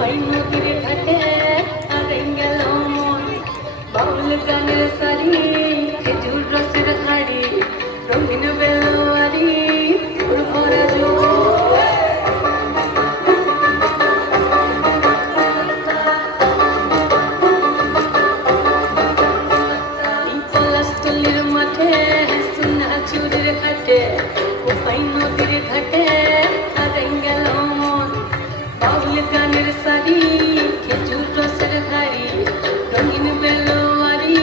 ওই নদীর ঘাটে হারিয়ে গেল মন বাউল গানের সারি খেজুর রসের হাড়ি রঙিন বেলোয়ারি তোর ভরা পলাশতলির মাঠে সোনা চুরের ঘাটে ওই নদীর ঘাটে হারিয়ে গেল মন বাউল গানের সারি খেজুর রসের হাড়ি রঙিন বেলোয়ারি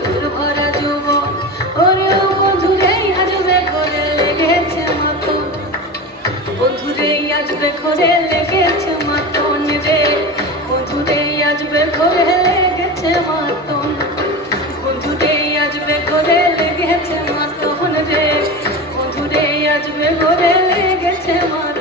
তোর ভরা যৌবন ওরে ও বন্ধুরে আজবে ঘরে লেগেছে মাতন বন্ধুরে আজবে ঘরে লেগেছে মাতন রে বন্ধুরে আজবে ঘরে লেগেছে মাতন বন্ধুরে আজবে ঘরে লেগেছে মাতন রে বন্ধুরে আজবে ঘরে লেগেছে মাতন